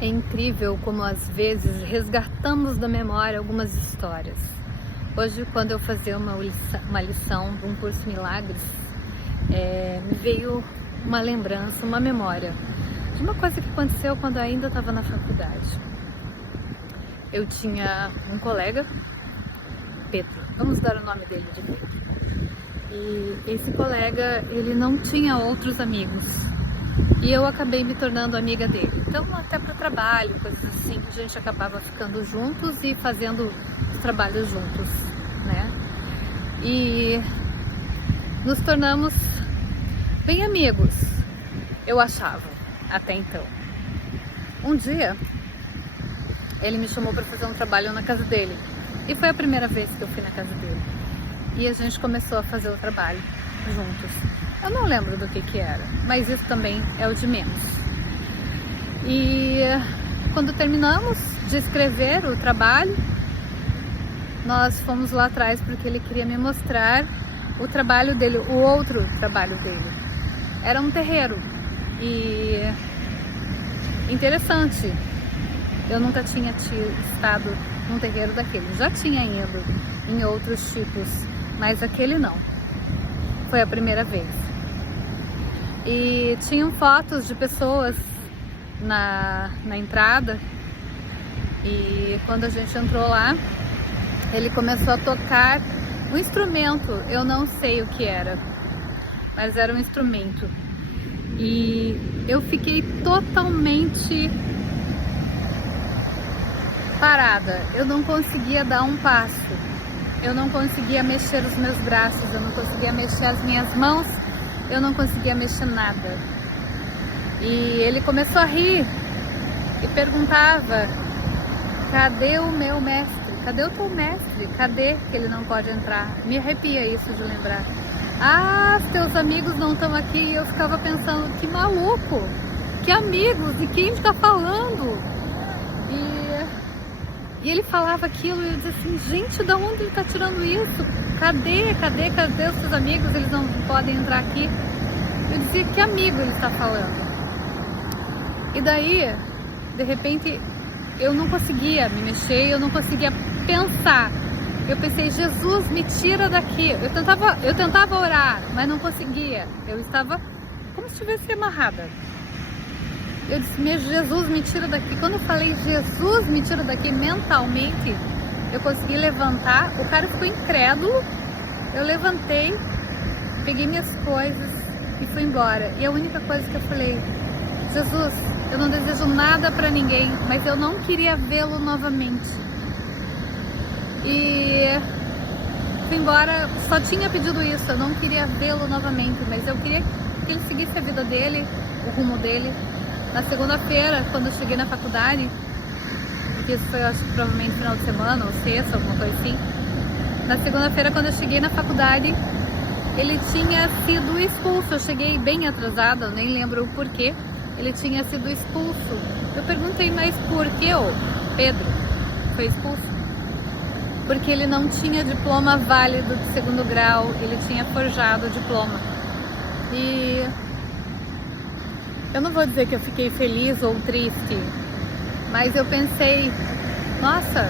É incrível como às vezes resgatamos da memória algumas histórias. Hoje, quando eu fazia uma lição de um curso Milagres, me veio uma lembrança, uma memória de uma coisa que aconteceu quando eu ainda estava na faculdade. Eu tinha um colega, Pedro, vamos dar o nome dele de Pedro. E esse colega, ele não tinha outros amigos. E eu acabei me tornando amiga dele. Então, até para o trabalho, coisas assim, a gente acabava ficando juntos e fazendo os trabalhos juntos, né? E nos tornamos bem amigos, eu achava, até então. Um dia, ele me chamou para fazer um trabalho na casa dele. E foi a primeira vez que eu fui na casa dele. E a gente começou a fazer o trabalho juntos. Eu não lembro do que era, mas isso também é o de menos. E quando terminamos de escrever o trabalho, nós fomos lá atrás porque ele queria me mostrar o trabalho dele, o outro trabalho dele. Era um terreiro e interessante. Eu nunca tinha estado num terreiro daquele. Já tinha ido em outros tipos, mas aquele não. Foi a primeira vez. E tinham fotos de pessoas na entrada. E quando a gente entrou lá, ele começou a tocar um instrumento. Eu não sei o que era, mas era um instrumento. E eu fiquei totalmente parada. Eu não conseguia dar um passo. Eu não conseguia mexer os meus braços. Eu não conseguia mexer as minhas mãos. Eu não conseguia mexer nada. E ele começou a rir e perguntava: cadê o meu mestre? Cadê o teu mestre? Cadê que ele não pode entrar? Me arrepia isso de lembrar. Ah, teus amigos não estão aqui. E eu ficava pensando: que maluco, que amigos, de quem ele tá falando? E ele falava aquilo e eu dizia assim: gente, de onde ele tá tirando isso? Cadê os seus amigos? Eles não podem entrar aqui. Eu dizia: que amigo ele está falando? E daí, de repente, eu não conseguia me mexer, eu não conseguia pensar. Eu pensei: Jesus, me tira daqui. Eu tentava orar, mas não conseguia. Eu estava como se estivesse amarrada. Eu disse: meu Jesus, me tira daqui. Quando eu falei Jesus, me tira daqui, mentalmente, eu consegui levantar. O cara ficou incrédulo. Eu levantei, peguei minhas coisas e fui embora. E a única coisa que eu falei: Jesus, eu não desejo nada pra ninguém, mas eu não queria vê-lo novamente. E fui embora, só tinha pedido isso. Eu não queria vê-lo novamente, mas eu queria que ele seguisse a vida dele, o rumo dele. Na segunda-feira, quando eu cheguei na faculdade, porque isso foi, acho que provavelmente final de semana ou sexta, alguma coisa assim. Na segunda-feira, quando eu cheguei na faculdade, ele tinha sido expulso. Eu cheguei bem atrasada, eu nem lembro o porquê. Ele tinha sido expulso. Eu perguntei: mas por que o Pedro foi expulso? Porque ele não tinha diploma válido de 2º grau, ele tinha forjado o diploma. E eu não vou dizer que eu fiquei feliz ou triste, mas eu pensei: nossa,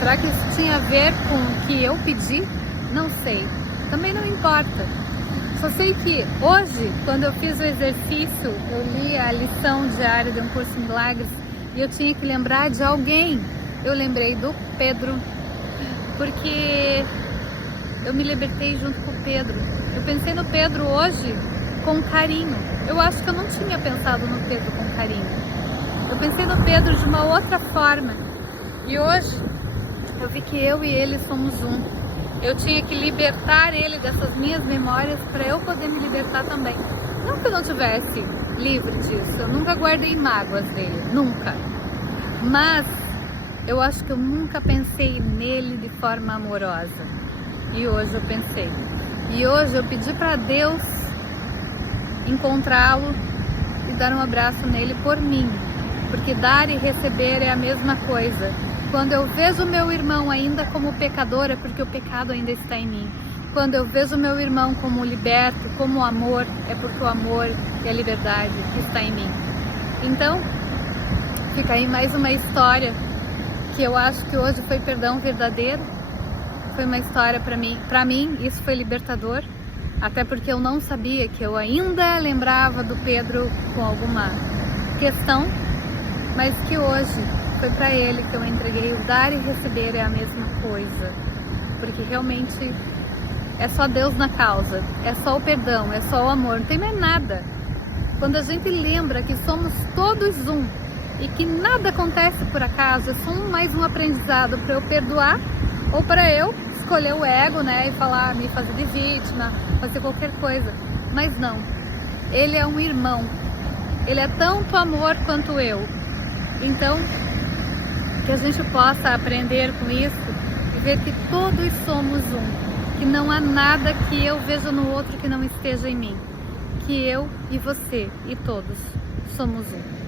será que isso tinha a ver com o que eu pedi? Não sei, também não importa. Só sei que hoje, quando eu fiz o exercício, eu li a lição diária de um curso Milagres e eu tinha que lembrar de alguém. Eu lembrei do Pedro, porque eu me libertei junto com o Pedro. Eu pensei no Pedro hoje com carinho. Eu acho que eu não tinha pensado no Pedro com carinho. Eu pensei no Pedro de uma outra forma. E hoje eu vi que eu e ele somos um. Eu tinha que libertar ele dessas minhas memórias para eu poder me libertar também. Não que eu não tivesse livre disso. Eu nunca guardei mágoas dele. Nunca. Mas eu acho que eu nunca pensei nele de forma amorosa. E hoje eu pensei. E hoje eu pedi para Deus encontrá-lo e dar um abraço nele por mim, porque dar e receber é a mesma coisa. Quando eu vejo meu irmão ainda como pecador, é porque o pecado ainda está em mim. Quando eu vejo meu irmão como liberto, como amor, é porque o amor e a liberdade está em mim. Então, Fica aí mais uma história que eu acho que hoje foi perdão verdadeiro. Foi uma história para mim isso foi libertador, até porque eu não sabia que eu ainda lembrava do Pedro com alguma questão, mas que hoje foi para ele que eu entreguei. O dar e receber é a mesma coisa, porque realmente é só Deus na causa, é só o perdão, é só o amor, não tem mais nada. Quando a gente lembra que somos todos um e que nada acontece por acaso, é só mais um aprendizado para eu perdoar ou para eu escolher o ego, né, e falar, me fazer de vítima, fazer qualquer coisa. Mas não, ele é um irmão, ele é tanto amor quanto eu. Então, que a gente possa aprender com isso e ver que todos somos um, que não há nada que eu veja no outro que não esteja em mim, que eu e você e todos somos um.